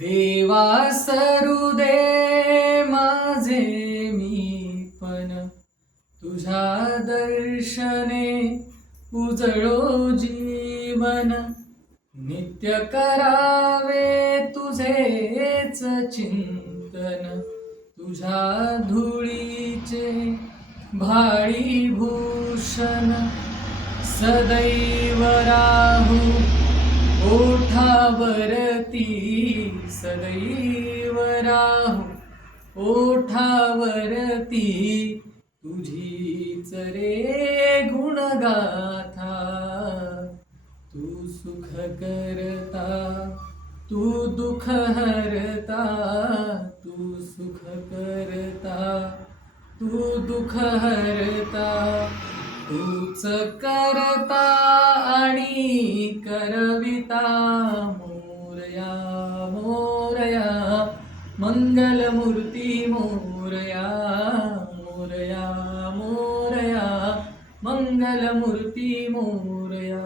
देवा सरू दे माझे मी पण तुझ्या दर्शने उजळो जीवन नित्य करावे तुझेच चिंतन तुझ्या धुळीचे भाळी भूषण सदैव राहू ओठावरती सदैव राहू ओठावरती तुझीच रे गुणगाथा तू सुख करता तू दुःख हरता तू सुख करता तू दुःख हरता तूच करता आणि करविता मोरया मोरया मंगलमूर्ती मोरया मोरया मोरया मंगलमूर्ती मोरया.